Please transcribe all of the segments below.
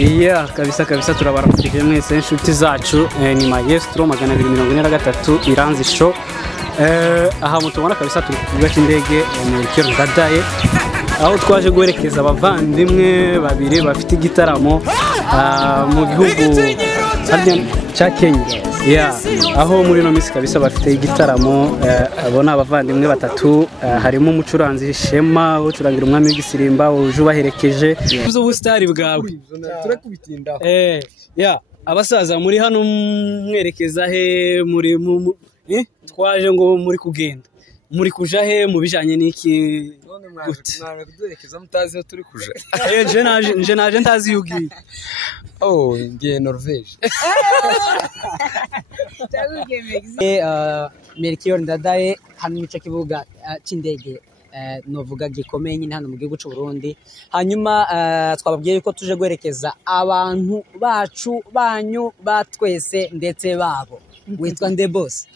iya kabisa turabaramukije mwese inshuti zacu ni Maestro 243 Iranzi show aha mutubona kabisa turi ku kibuga cy'indege Melchior Ndadaye aho twaje guherekeza abavandimwe babiri bafite igitaramo mu gihugu cya Kenya aho muri no misi kabisa bafite igitaramo abona abavandimwe batatu harimo umucuranzi Shema ucurangira umwami w'Igisirimba uje baherekeje ubustari bwawe turakubitindaho abasaza muri hano mwerekeza he muri twaje ngo muri kugenda muri kuja he mu bijanye n'iki gute mwana kuduherekeza mutazi aho turi kuja je naje ntazi yugiye ngiye Norvège Melchior Ndadaye hano mu kibuga cy'indege novuga gikomeye nyine hano mu gihugu cy'u Burundi hanyuma twababwiye yuko tuje guherekeza abantu bacu banyu batwese ndetse babo witwa nde boss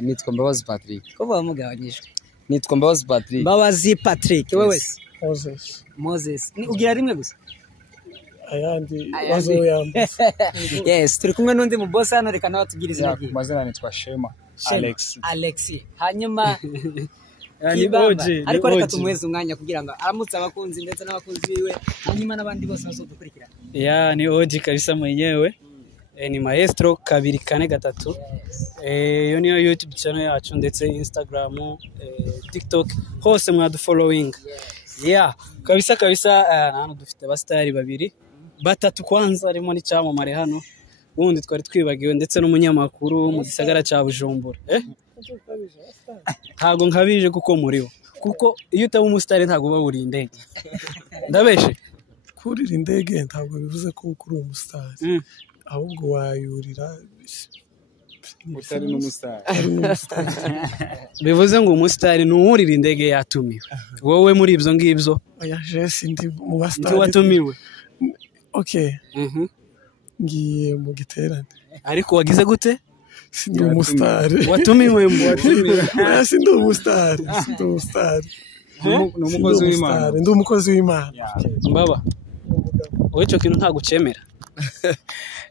nitwa Mbabazi Patrick ko bamugabanyije nitwa Mbabazi Patrick Mbabazi Patrick wewe Moses ugira rimwe gusa ayandi bazoyamba yes turi kumwe n'undi mu boss hano reka nawe tugira izina rye mazina nitwa Shema Alex hanyuma ariko reka tumweze umwanya kugira ngo aramutse abakunzi ndetse n'abakunzi biwe hanyuma n'abandi bose bazodukurikira ni Oji kabisa mwenyewe ni Maestro 243 yo niyo YouTube channel yacu ndetse Instagram TikTok hose mwadufollowing kabisa hano dufite abastari babiri batatu kwanza arimo ni cyamamare hano ubundi twari twibagiwe ndetse n'umunyamakuru mu gisagara cya Bujumbura ntago nkabije kuko muriho kuko iyo utaba umustari ntago uba uri indege ndabeshe kurira indege ntabwo bivuze ko uri umustari ahubwo wayurira utari n'umustar bivuze ngo umustari nuwurira indege yatumiwe wowe muri ibyo ngibyo oya je sindi mu bastari watumiwe ngiye mu giterane ariko wagize gute sindi umustari watumiwe sindi umustari ndi umukozi w'Imana mbaba icyo kintu ntago cemera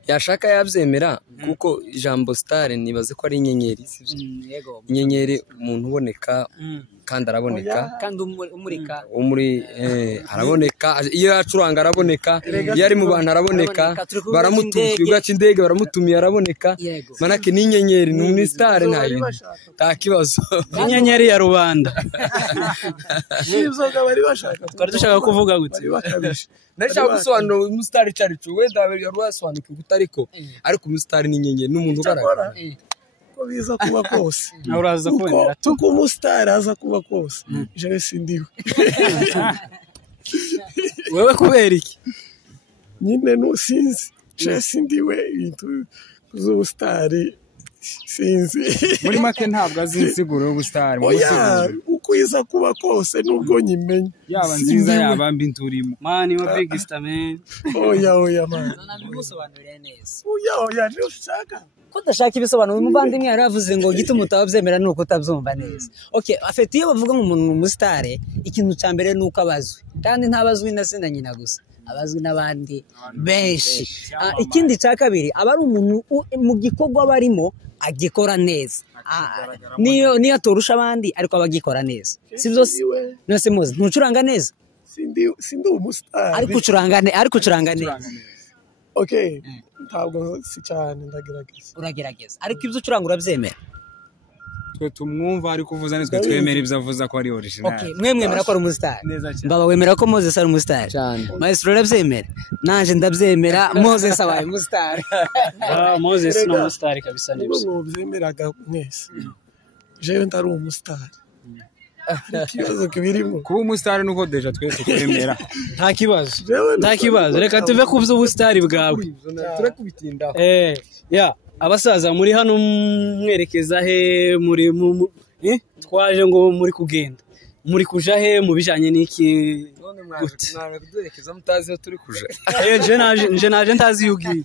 yashaka yabyemera kuko ijambo star nibaze ko ari inyenyeri inyenyeri umuntu uboneka kandi araboneka kandi umurika araboneka iyo yacuranga araboneka iyo ari mu bantu araboneka baramutuka cy'indege baramutumiye araboneka manake ni inyenyeri ni star nta kibazo inyenyeri ya rubanda nibyo bari bashaka twari dushaka kuvuga gute ndashaka gusobanura umustar cyari cyo wenda yarusobanukiwe utariko ariko umustar ni inyenyeri n'umuntu ugaragara ko biza kuba kose uraza kubera tuko umustar aza kuba kose je sindiwe wewe kubera iki nyine no sinzi je sindiwe into z'ubustari sinzi muri make ntabwo azi insiguro y'ubustari uko iza kuba kose nubwo nyimenye yaba nziza yaba mbi nturimo mani wa big star man oya man nabimusobanuriye neza oya niyo ushaka ko dashaka ibisobanuro umuvandimwe yaravuze ngo gituma utabyemera nuko utabyumva neza afite iyo bavuga ngo umuntu umustare ikintu cya mbere nuko abazwe kandi ntabazwi na sina nyina gusa abazwi n'abandi benshi ikindi cya kabiri aba ari umuntu mu gikorwa barimo agikora neza niyo atorusha abandi ariko abagikora neza sibyo nose muzi ntucuranga neza sindi umustari ariko ucuranga neza ntabwo si cyane uragerageza ariko ibyo ucuranga urabyemera twe tumwumva ariko uvuza nitwe twemera ibyo avuza ko ari original mwemera ko ari umustar mbaba wemera ko Moses ari umustar Maestro urabyemera nanje ndabyemera Moses abaye umustar Moses no umustar kabisa nibyo mubyemeraga mwese jewe ndari umustar ikibazo kibirimo kuba umustar nuko deja twe tukwemera nta kibazo reka tuve ku by'ubustari bwawe turakubitindaho abasaza muri hano mwerekeza he muri twaje ngo muri kugenda muri kuja he mu bijanye n'iki gute mwana kuduherekeza mutazi aho turi kuja je naje ntazi yugiye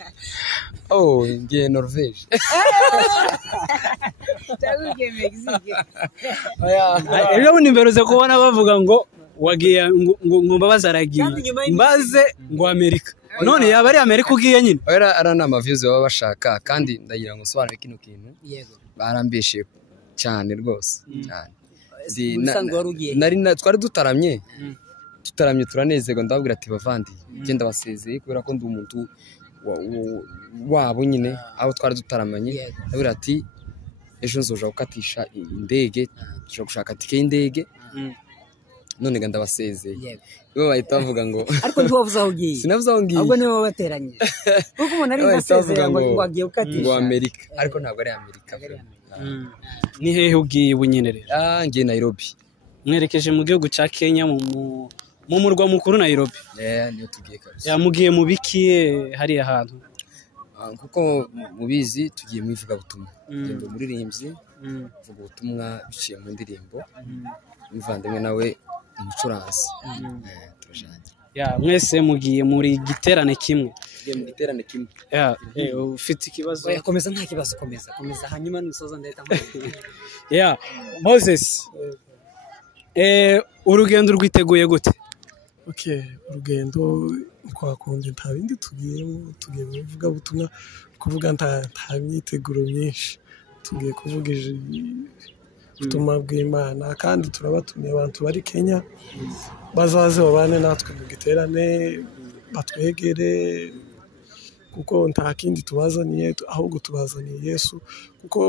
ngiye Norvège ejo bundi mberutse kubona bavuga ngo wagiye ngo Mbabazi aragiye mbaze ngo Amerika none yaba ari Amerika ugiye nyine ara nama views baba bashaka kandi ndagira ngo sobanure kino kintu yego barambeshe cyane rwose cyane twari dutaramye turanezerwa ndababwira ati bavandi genda basezeye kubera ko ndi umuntu wabo nyine aho twari dutaramanye ndabwira ati ejo nzoja gukatisha indege tuje gushaka tike y'indege none ganda basezeye bo bahita bavuga ngo ariko ntiwavuze aho ugiye sinavuze aho ngiye ahubwo nibo bateranye kuko umuntu ari ndasezeye ngo agiye gukatisha ngo Amerika ariko ntabwo ari Amerika ni hehe ugiye bunyine rero ngiye Nairobi mwerekeje mu gihugu cya Kenya mu murwa mukuru Nairobi niyo tugiye kabisa mugiye mu bikiye hariya hantu kuko mubizi tugiye mu ivugabutumwa ngendo muririmbyi vuga ubutumwa biciye mu ndirimbo muvandimwe nawe umucuranzi turashanye mwese mugiye muri giterane kimwe mu giterane kimwe ufite ikibazo komeza nta kibazo komeza hanyuma nusoza ndahita Moses urugendo rwiteguye gute urugendo twakunze nta bindi tugiye mu ivugabutumwa kuvuga nta myiteguro myinshi tugiye kuvuga ubutumwa bw'Imana kandi turabatumiye abantu bari Kenya bazaze babane natwe mu giterane batwegere kuko nta kindi tubazaniye ahubwo tubazaniye Yesu kuko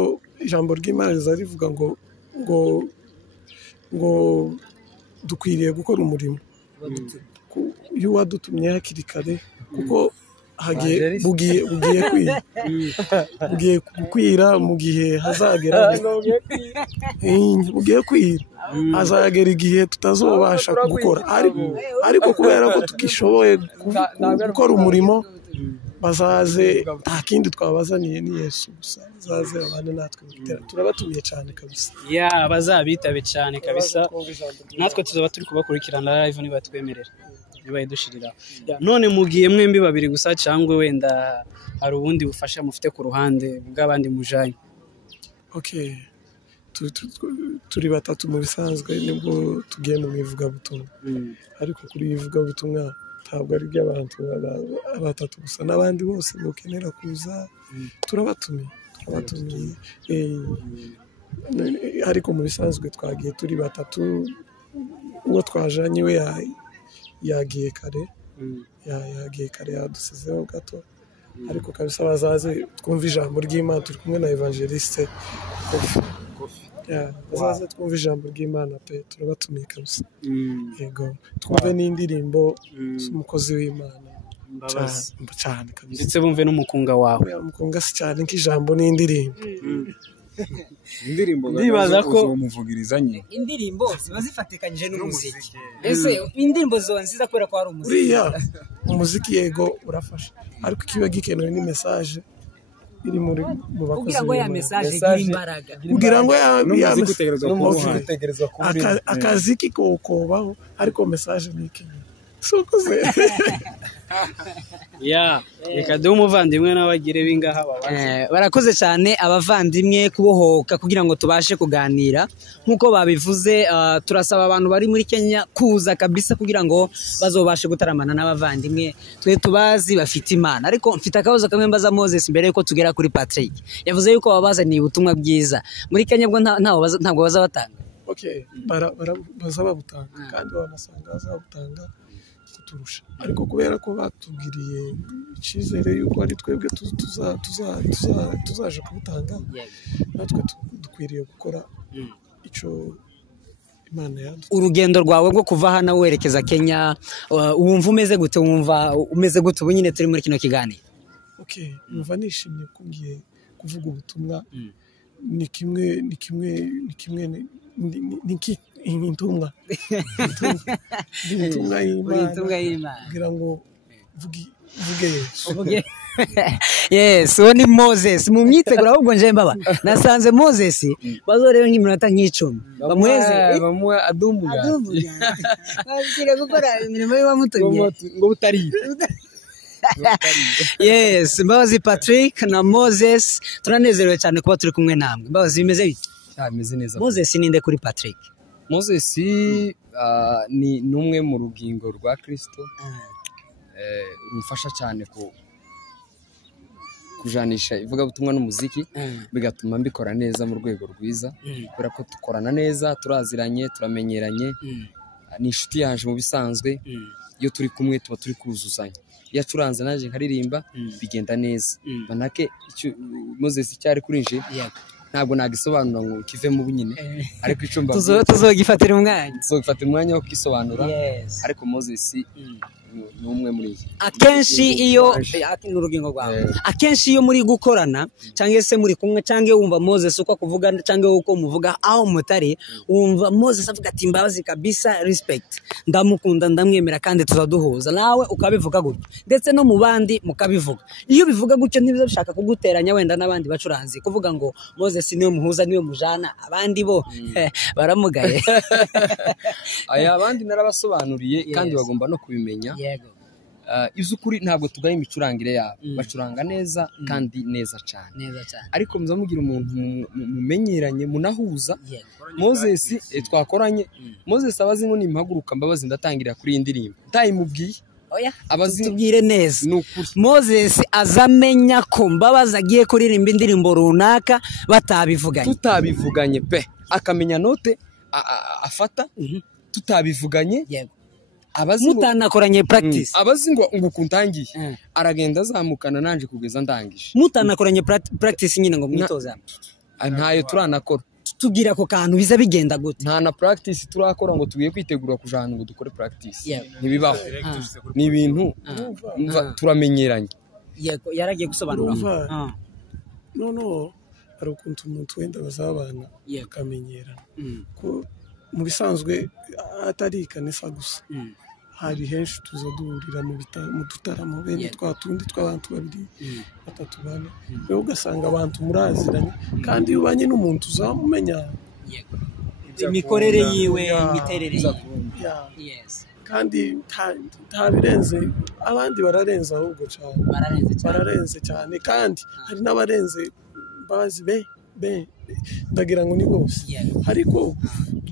ijambo ry'Imana rivuga ngo dukwiriye gukora umurimo iyo wadutumye hakiri kare kuko bugiye kwira mu gihe hazagera hazagera igihe tutazobasha gukora ariko kubera ko tukishoboye gukora umurimo bazaze nta kindi twabazaniye ni Yesu gusa bazaze babane natwe turabatumiye cyane kabisa bazabitabe cyane kabisa natwe tuzaba turi kubakurikirana live niba twemerera niba idushirira none mugiye mwembi babiri gusa cyangwa wenda hari ubundi bufasha mufite ku ruhande bw'abandi mujanye turi batatu mu bisanzwe nibwo tugiye mu ivugabutumwa ariko kuri ivugabutumwa ntabwo ari iby'abantu batatu gusa n'abandi bose mukenera kuza turabatumiye ariko mu bisanzwe twagiye turi batatu uwo twajanye we yagiye kare yadusizeho gato ariko kabisa bazaze twumva ijambo ry'Imana turi kumwe na evangeliste bazaze twumva ijambo ry'Imana pe turabatumiye kabisa yego twumve n'indirimbo z'umukozi w'Imana cyane kabisa ndetse bumve n'umukunga wawe umukunga si cyane nk'ijambo n'indirimbo ndibaza ko umuvugirizanye indirimbo ziba zifatikanyije n'umuziki ese indirimbo ziba nziza kubera ko hari umuziki uriya umuziki yego urafasha ariko kiba gikenewe ni message iri mu bakozi kugira ngo ya message igire imbaraga kugira ngo ya gutegerezwa akazi kikobaho ariko message ni ikintu sokoze reka duhe umuvandimwe n'abagire bingaha barakoze cyane abavandimwe kubohoka kugira ngo tubashe kuganira nk'uko babivuze turasaba abantu bari muri Kenya kuza kabisa kugira ngo bazobashe gutaramana n'abavandimwe twe tubazi bafite Imana ariko mfite akabazo kamwe mbaza Moses mbere yuko tugera kuri Patrick yavuze yuko babazaniye ubutumwa bwiza muri Kenya bwo ntabwo bazabatanga bazabutanga kandi banasanga bazabutanga kuturusha ariko kubera ko batubwiriye icyizere yuko ari twebwe tuzaje kubutanga natwe dukwiriye gukora icyo Imana yaduha urugendo rwawe rwo kuva hano werekeza Kenya wumva umeze gute ubu nyine turi muri kino kiganiro numva nishimye ko ngiye kuvuga ubutumwa ni kimwe intumwa y'Imana kugira ngo vuge Yesu uwo ni Moses mu myiteguro ahubwo nje mbaba nasanze Moses bazorebe nk'iminota nk'icumi bamuha adumu bazire gukora imirimo y'uwamutumye ngo butari Yes Mbabazi Patrick na Moses turanezerewe cyane kuba turi kumwe namwe Mbabazi bimeze bite bimeze neza Moses ninde kuri Patrick Moses ni numwe mu rugingo rwa Kristo rumfasha cyane kujanisha ivugabutumwa n'umuziki bigatuma mbikora neza mu rwego rwiza kubera ko dukorana neza turaziranye turamenyeranye ni inshuti yaje mu bisanzwe iyo turi kumwe tuba turi kuzuzanya iyo acuranze naje nkaririmba bigenda neza manake Moses cyari kuri nje ntabwo nagisobanura ngo kive mu bunyine ariko icumba tuzogifatira umwanya wo kisobanura ariko Moses ni umwe muri iki akenshi iyo n'urugingo rwawe akenshi iyo muri gukorana cyangwa se muri kumwe cyangwa wumva Moses uko kuvuga cyangwa uko muvuga aho mutari wumva Moses avuga ati Mbabazi kabisa respect ndamukunda ndamwemera kandi tuzaduhuza nawe ukabivuga gutyo ndetse no mu bandi mukabivuga iyo bivuga gutyo ntibizo bishaka kuguteranya wenda n'abandi bacuranzi kuvuga ngo Moses niwe muhuza niwe mujana abandi bo baramugaye aya abandi narabasobanuriye kandi bagomba no kubimenya izukuri ntabwo tugaye imicurangire yabo bacuranga neza kandi neza cyane ariko muzamugira umuntu mumenyeranye munahuza Moses twakoranye Moses abazi ngo nimpaguruka Mbabazi ndatangira kuri indirimbo tayimubwiye abazi tubwire neza Moses azamenya ko Mbabazi agiye kuririmba indirimbo runaka tutabivuganye pe akamenya note afata tutabivuganye mutanakoranye practice abazi ngo ukuntangiye aragenda azamukana nanje kugeza ndangije mutanakoranye practice nyine ngo mwitoza ntayo turanakora tubwira ko kantu biza bigenda gute nta na practice turakora ngo tugiye kwitegura kujana ngo dukore practice ntibibaho ni ibintu turamenyeranye yego yaragiye gusobanura no ari ukuntu umuntu wenda bazabana akamenyerana ko mu bisanzwe atari kanisa gusa hari henshi tuza duhurira mu dutaramo bene twatundi tw'abantu babiri batatu bane rero ugasanga abantu muraziranye kandi iyo ubanye n'umuntu uzamumenya imikorere yiwe imiterere kandi ntabirenze abandi bararenze ahubwo cyane bararenze cyane kandi hari n'abarenze Mbabazi ndagira ngo ni bose ariko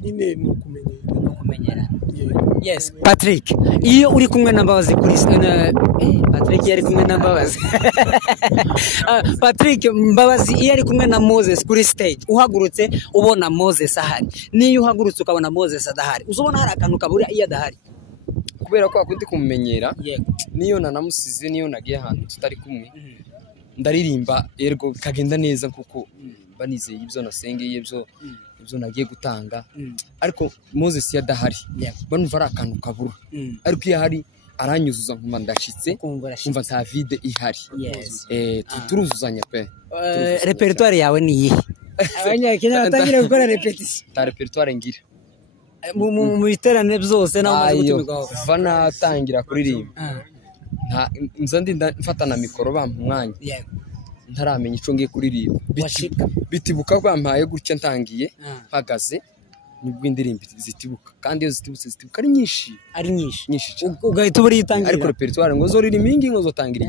nyine ni ukumenyera yes Patrick iyo uri kumwe na Mbabazi kuri Patrick yari kumwe na Mbabazi Patrick Mbabazi iyo ari kumwe na Moses kuri stage uhagurutse ubona Moses ahari niyo uhagurutse ukabona Moses adahari uzobona hari akantu kabura iyo adahari kubera ko akundi kumumenyera niyo nanamusize niyo nagiye ahantu tutari kumwe ndaririmba ergo kagenda neza kuko banizeye ibyo nasengeye ibyo nagiye gutanga ariko Moses yadahari banumva ari akantu kabura ariko iyo ahari aranyuzuza nkumva ndashitse kumva nta vide ihari turuzuzanya pe repertoire yawe ni iyihe abanyakenya batangira gukora repetition ta repertoire ngira mu biterane byose naho maze gutumirwaho kuva natangira kuririmba nzandi mfata na mikoro bampa umwanya ntaramenya ico ngiye kuririmba bitibuka bampaye gutya ntangiye mpagaze nibwo indirimbo zitibuka kandi iyo zitibutse zitibuka ari nyinshi ugahita uburi yitangira ariko repertoire ngo zoririmba ingi ngo zotangira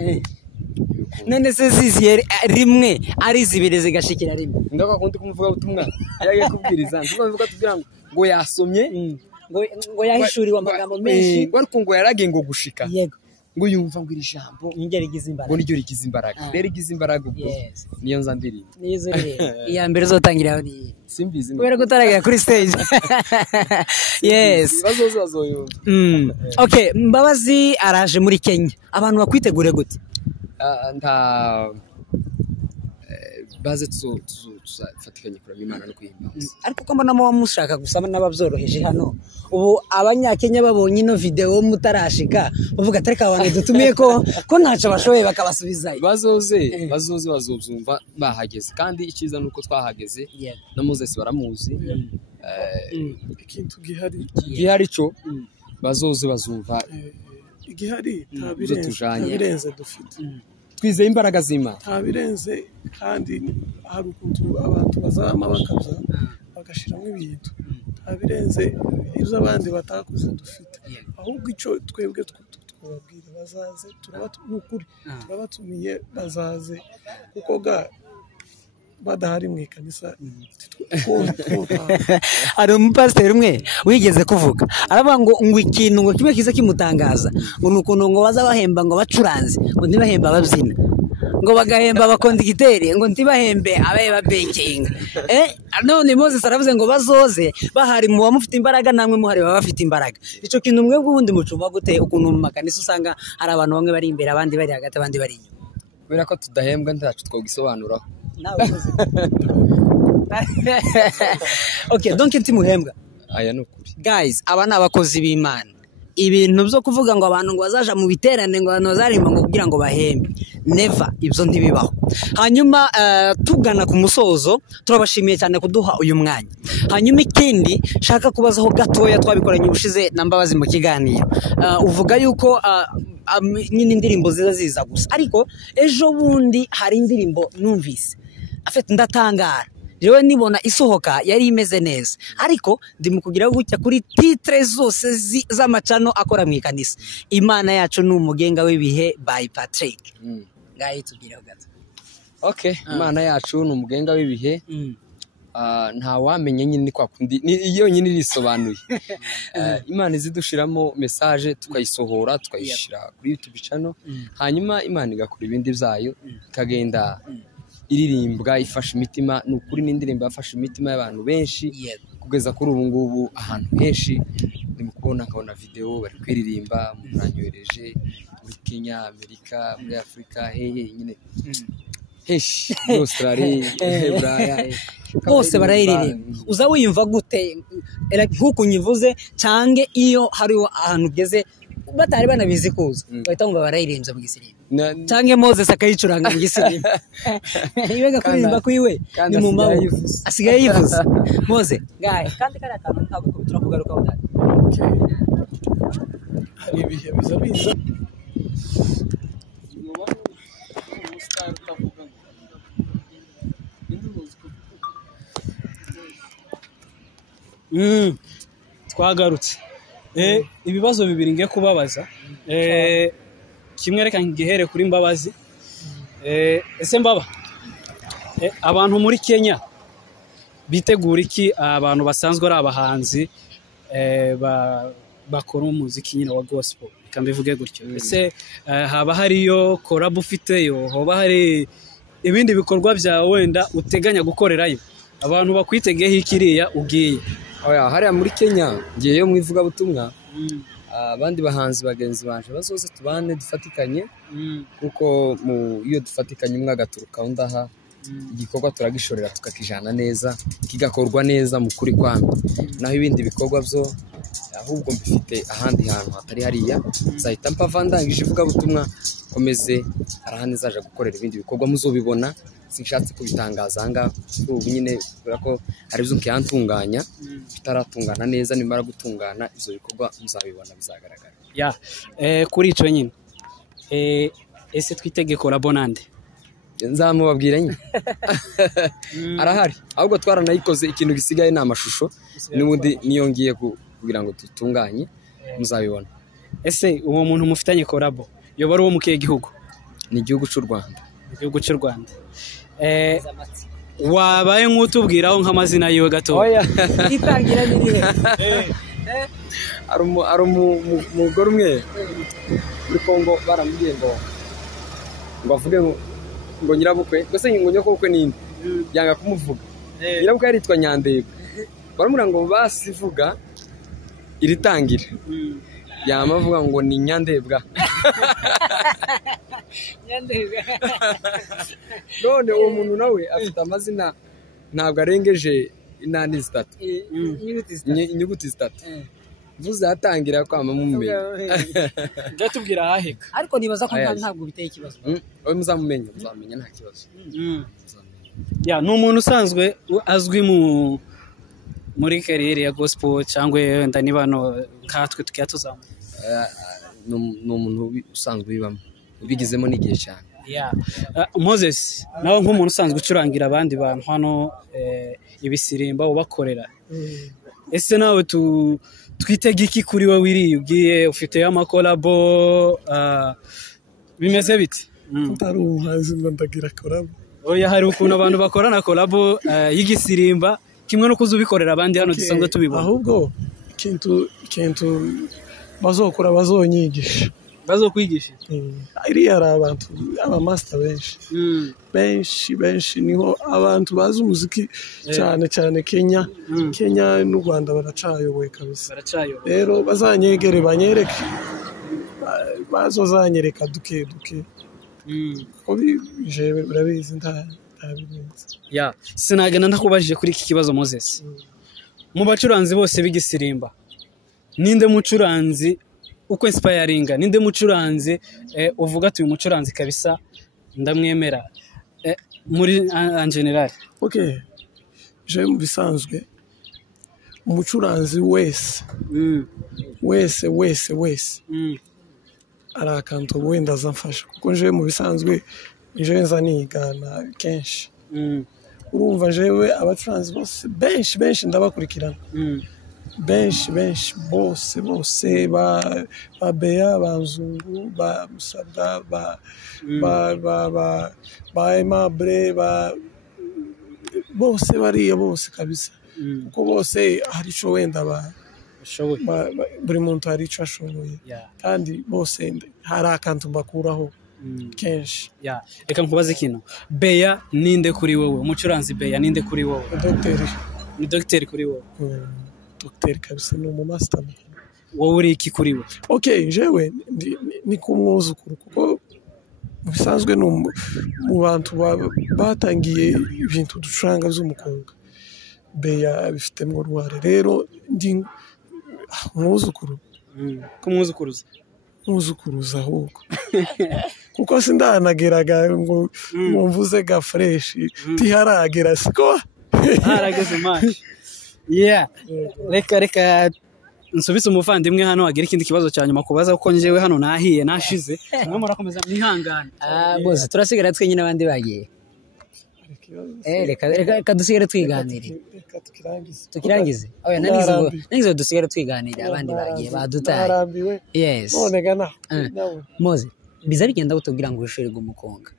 none se ziziye rimwe ari zibiri zigashikira rimwe ndaka kundi kumuvuga ubutumwa yagiye kubwiriza ndavuga tubwira ngo yasomye ngo yahishuriwe amagambo menshi ariko ngo yaragiye ngo gushika yego ngo yumva ngo iri jambo niryo rigize imbaraga rero igize imbaraga ubwo niyo nza ndirimba nizo rero iya mbere uzotangiraho ni simbizi kubera ko utaragira kuri stage yes bazoyumva okay Mbabazi araje muri Kenya abantu bakwitegure gute nta baze tuzafatikanye kurama Imana no kuyimbaza ariko ko mbona mushaka gusama n'ababyoroheje hano ubu abanyakenya babonye ino video mutarashika bavuga ati reka abantu dutumiye ko ntaco bashoboye bakabasubizayo bazobyumva bahageze kandi icyiza nuko twahageze na Moses baramuzi ikintu gihari cyo bazumva igihari ntabirenze dufite twizeye imbaraga z'Imana ntabirenze kandi hari ukuntu abantu bazama bakabya bagashiramo ibintu ntabirenze ibyo abandi batakoze dufite ahubwo icyo twebwe twababwira bazaze turabatumiye bazaze kuko badahari mu ikanisa hari umupasiteri umwe wigeze kuvuga aravuga ngo ikintu ngo kimwe kiza kimutangaza ngo ni ukuntu ngo baza bahemba ngo bacuranze ngo ntibahemba ababyina ngo bagahemba abakondikiteri ngo ntibahembe abeba bekinga none Moses aravuze ngo bazoze bahari mu bamufite imbaraga namwe muhari baba bafite imbaraga ico kintu mwebwe ubundi mucuma gute ukuntu mu makanisa usanga hari abantu bamwe bari imbere abandi bari hagati abandi bari inyuma kubera ko tudahembwa ntacu twogisobanuraho okay donc ntimuhembwa aya nukuri guys aba ni abakozi b'Imana ibintu byo kuvuga ngo abantu ngo bazaja mu biterane ngo abantu bazarimba ngo kugira ngo bahembe never ibyo ntibibaho hanyuma tugana ku musozo turabashimiye cyane kuduha uyu mwanya hanyuma ikindi shaka kubazaho gatoya twabikoranye ubushize na Mbabazi mu kiganiro uvuga yuko nyine indirimbo ziza gusa ariko ejo bundi hari indirimbo numvise afite ndatangara jewe nibona isohoka yari imeze neza ariko ndimukugira gutya kuri titre zose z'amacano akora mu ikanisa Imana yacu ni umugenga w'ibihe by Patrick ngayi tugireho gato okay Imana yacu ni umugenga w'ibihe nta wamenye nyine kwa kundi iyo nyine risobanuye Imana izidushiramo message tukayisohora tukayishira kuri YouTube channel hanyuma Imana igakora ibindi byayo ikagenda iririmbwa ifasha imitima n'ukuri n'indirimbo yafasha imitima y'abantu benshi kugeza kuri ubu ngubu ahantu henshi ndimukubona nkabona video bari kwiririmba muranyohereje muri Kenya Amerika muri Afrika nyine heshi Australia Buraya bose barayiririmba uza wiyumva gute nk'uko nyivuze cange iyo hari ahantu ugeze batari banabizi kuza bahita ngo barayirimbye mu gisirimba cange Moses akayicuranga mu gisirimba ibega kuririmba kwiwe ni mu mawo asigaye yivuze Moses gaye kandi kari akantu ntabwo turakugaruka utari hari ibihe biza twagarutse ibibazo bibiri ngiye kubabaza kimwe reka ngihere kuri Mbabazi ese Mbaba abantu muri Kenya bitegura iki abantu basanzwe ari abahanzi bakora umuziki nyine wa gospel kambivuge gutyo ese haba hariyo collab ufiteyo hoba hari ibindi bikorwa bya wenda uteganya gukorerayo abantu bakwitegeho ikiriya ugiye oya hariya muri Kenya ngiyeyo mu ivuga butumwa abandi bahanzi bagenzi banje bazoze tubane dufatikanye kuko iyo dufatikanye umwe agaturuka undaha igikorwa turagishorera tukakijana neza kigakorwa neza mu kuri kwamwe naho ibindi bikorwa byo ahubwo mbifite ahandi hantu hatari hariya zahita mpava ndangije ivuga butumwa komeze arahane zaje gukorera ibindi bikorwa muzobibona sinshatse kubitangaza anga ubu nyine ko hari byo nkiyantunganya bitaratungana neza nimara gutungana izo bikorwa muzabibona bizagaragara kuri ico nyine ese twitegeko labonande nzamubabwira nyine arahari ahubwo twaranayikoze ikintu gisigaye na amashusho n'ubundi niyo ngiye kugira ngo tutunganye muzabibona ese uwo muntu mufitanye collabo yoba ari uwo mukiye gihugu ni igihugu cy'u Rwanda wabaye nk'utubwiraho nk'amazina yiwe gato itangira n'irihe ari umugore umwe muri Kongo baramubwiye ngo avuge ngo nyirabukwe gusa ngo nyokobukwe ninde yanga kumuvuga nyirabukwe yaritwa Nyandego baramubwira ngo basivuga iritangira yamavuga ngo ni Nyandebwa none uwo muntu nawe afite amazina ntabwo arengeje 8 inyuguti 3 vuze atangira kwama mumenya ndatubwira ahaheka ariko nibaza ko ntabwo biteye ikibazo oyo muzamumenya nta kibazo ni umuntu usanzwe azwi muri kariyeri ya gospel cyangwa wenda niba nkatwe tukiya tuzamu ni umuntu usanzwe ubibamo ubigizemo n'igihe cyane Moses nawe nk'umuntu usanzwe ucurangira abandi bantu hano ibisirimba ubakorera ese nawe twitege iki kuri wowe wiriye ugiye ufite amakolabo bimeze bite utari umuhanzi ngo ndagira kolabo oya hari ukuntu abantu bakorana kolabo y'igisirimba kimwe no kuzubikorera abandi hano dusanzwe tubibona ahubwo ikintu bazokora bazonyigisha bazokwigisha iriya ari abantu abamaster benshi niho abantu bazi umuziki cyane Kenya n'u Rwanda baracayoboye kabisa rero bazanyegere banyereke bazozanyereka duke ko jewe birabizi ndabizi ya sinagana ndakubajije kuri iki kibazo Moses mu bacuranzi bose b'igisirimba ninde mucuranzi uko inspiringa ninde mucuranzi uvuga ati uyu mucuranzi kabisa ndamwemera muri en general je mu bisanzwe umucuranzi wese ari akantu wenda azamfasha kuko je mu bisanzwe je nza nigana kenshi urumva jewe abacuranzi bose benshi ndabakurikirana benshi bose ba Beya ba Nzungu ba Musabwa ba Aimable bose bariya bose kabisa kuko bose hari ico wenda buri muntu hari ico ashoboye kandi bose hari akantu mbakuraho kenshi reka nkubaze ikintu Beya ninde kuri wowe umucuranzi Beya ninde kuri wowe ni docteur kuri wowe Dr. kabisa ni umumaster wowe uri iki kuri we jewe ni kumwuzukuru kuko bisanzwe no mu bantu batangiye ibintu ducuranga by'umukonga Beya bifitemo uruhare rero ndi umwuzukuru kumwuzukuruza ahubwo kuko sindanageraga ngo mvuze ga fresh tiharagera siko harageze match reka nsubitse umuvandimwe hano agira ikindi kibazo cyane makubaza kuko njewe hano nahiye nashize mwe murakomeza mwihangana bose turasigara twenyine abandi bagiye reka dusigare twiganire tukirangize oya nanizo dusigare twiganire abandi bagiye badutaye yes Moze biza bigenda gutubwira ngo ushirwe umukonga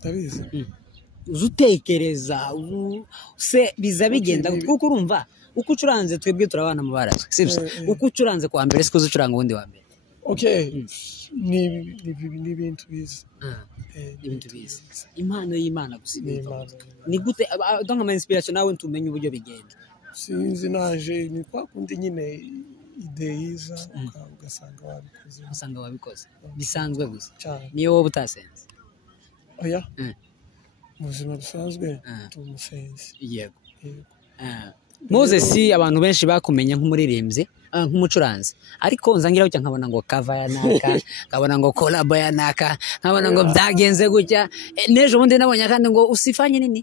ndabizi uzutekereza se biza bigenda kuko urumva uko ucuranze twebwe turabana mu barazwe sibyo uko ucuranze kwa mbere siko ucuranга ubundi wa mbere ni ibintu biza impano y'Imana gusa ni gute donc ama inspiration nawe ntumenye uburyo bigenda sinzi naje ni kwa kundi nyine ideiza ugasanga wabikoze bisanzwe gusa niyo wowe utasenze oya mu buzima busanzwe tumusenze yego Moses abantu benshi bakumenya nk'umuririmbyi nk'umucuranzi ariko nzangira gutya nkabona ngo cover ya naka nkabona ngo collab ya naka nkabona ngo byagenze gutya nejo bundi nabonye kandi ngo usifanye nini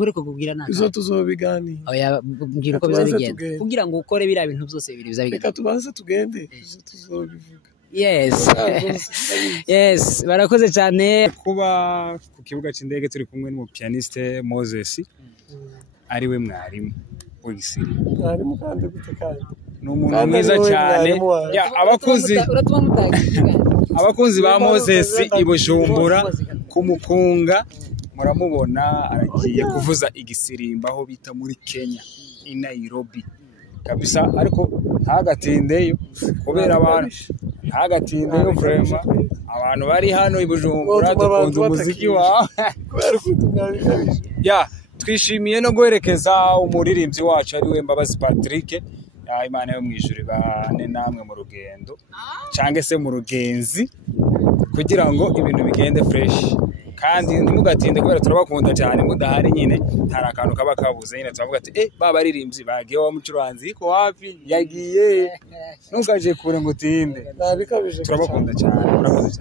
uri kukubwira naka izo tuzobigani oya mbwira uko biza bigenda kugira ngo ukore biriya bintu byose biri biza bigenda reka tubanze tugende izo tuzobivuga yes barakoze cyane kuba ku kibuga cy'indege turi kumwe n'umupianiste Moses ariwe mwarimu mwarimu kandi gutekanye ni umuntu mwiza cyane abakunzi ba Moses i Bujumbura kumukunga muramubona aragiye kuvuza igisirimba aho bita muri Kenya i Nairobi kabisa ariko ntagatindeyo kubera abantu ntagatindeyo vraiment abantu bari hano i Bujumbura dukunze umuziki wawe twishimiye no guherekeza umuririmbyi wacu ari we Mbabazi Patrick Imana yo mwijuru bane namwe mu rugendo cyangwa se mu rugenzi kugira ngo ibintu bigende fresh kandi ntimugatinde kubera turabakunda cyane mudahari nyine hari akantu kaba kabuze nyine turavuga ati baba aririmbyi bagiye wa mucuranzi ko hafi yagiye ntukaje kure ngo utinde nabikabije turabakunda cyane murakoze cyane